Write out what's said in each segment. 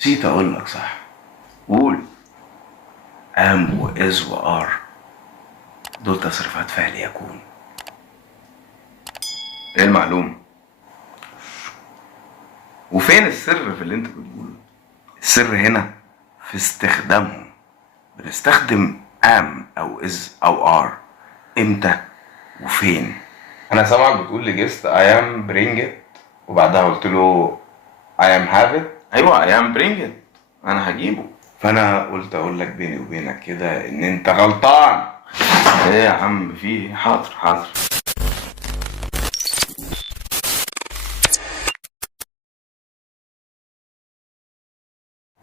نسيت اقول لك صح. قول. ام واز وار دول تصريفات فعل يكون. ايه المعلومة؟ وفين السر في اللي انت بتقوله؟ السر هنا في استخدامهم. بنستخدم ام او از او ار امتى وفين. انا سامعك بتقول لجست I am bring it وبعدها قلت له I am have it. ايوه I am bring it، انا هجيبه. فانا قلت اقول لك بيني وبينك كده ان انت غلطان. ايه يا عم في إيه؟ حاضر حاضر.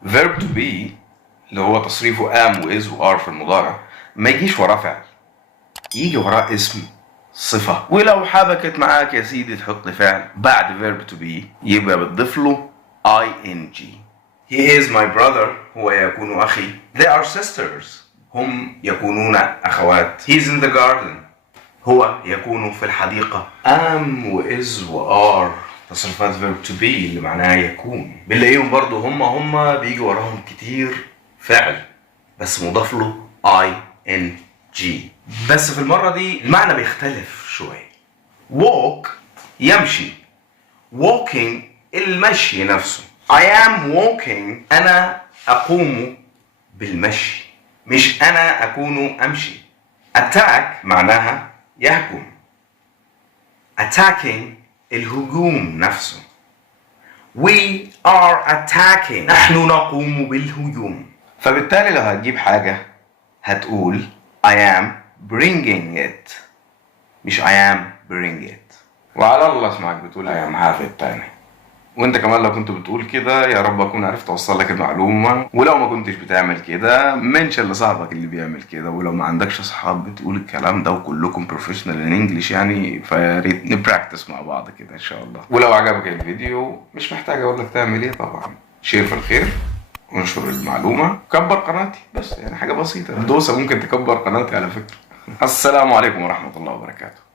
verb to be اللي هو تصريفه am و is و are في المضارع ما يجيش وراه فعل، يجي وراه اسم صفة. ولو حبكت معاك يا سيدي تحط فعل بعد verb to be يبقى بتضيف له ing. He is my brother، هو يكون أخي. They are sisters، هم يكونون أخوات. He is in the garden، هو يكون في الحديقة. am و is و are تصرفات verb to be اللي معناها يكون. بنلاقيهم برضو هم بيجي وراهم كتير فعل بس مضاف له ing. بس في المرة دي المعنى بيختلف شوية. walk يمشي، walking المشي نفسه. I am walking أنا أقوم بالمشي مش أنا أكون أمشي. attack معناها يهجم، attacking الهجوم نفسه. we are attacking نحن نقوم بالهجوم. فبالتالي لو هتجيب حاجة هتقول I am bringing it مش I am bring it. وعلى الله اسمعك بتقول I am have it تاني. وانت كمان لو كنت بتقول كده يا رب اكون عرفت اوصل لك المعلومه. ولو ما كنتش بتعمل كده منشن لصاحبك اللي بيعمل كده. ولو ما عندكش اصحاب بتقول الكلام ده وكلكم بروفيشنال ان انجلش يعني فيا ريت نبراكتس مع بعض كده ان شاء الله. ولو عجبك الفيديو مش محتاج اقول لك تعمل ايه طبعا. شير في الخير، انشر المعلومه، كبر قناتي بس يعني حاجه بسيطه دوسه ممكن تكبر قناتي على فكره. السلام عليكم ورحمه الله وبركاته.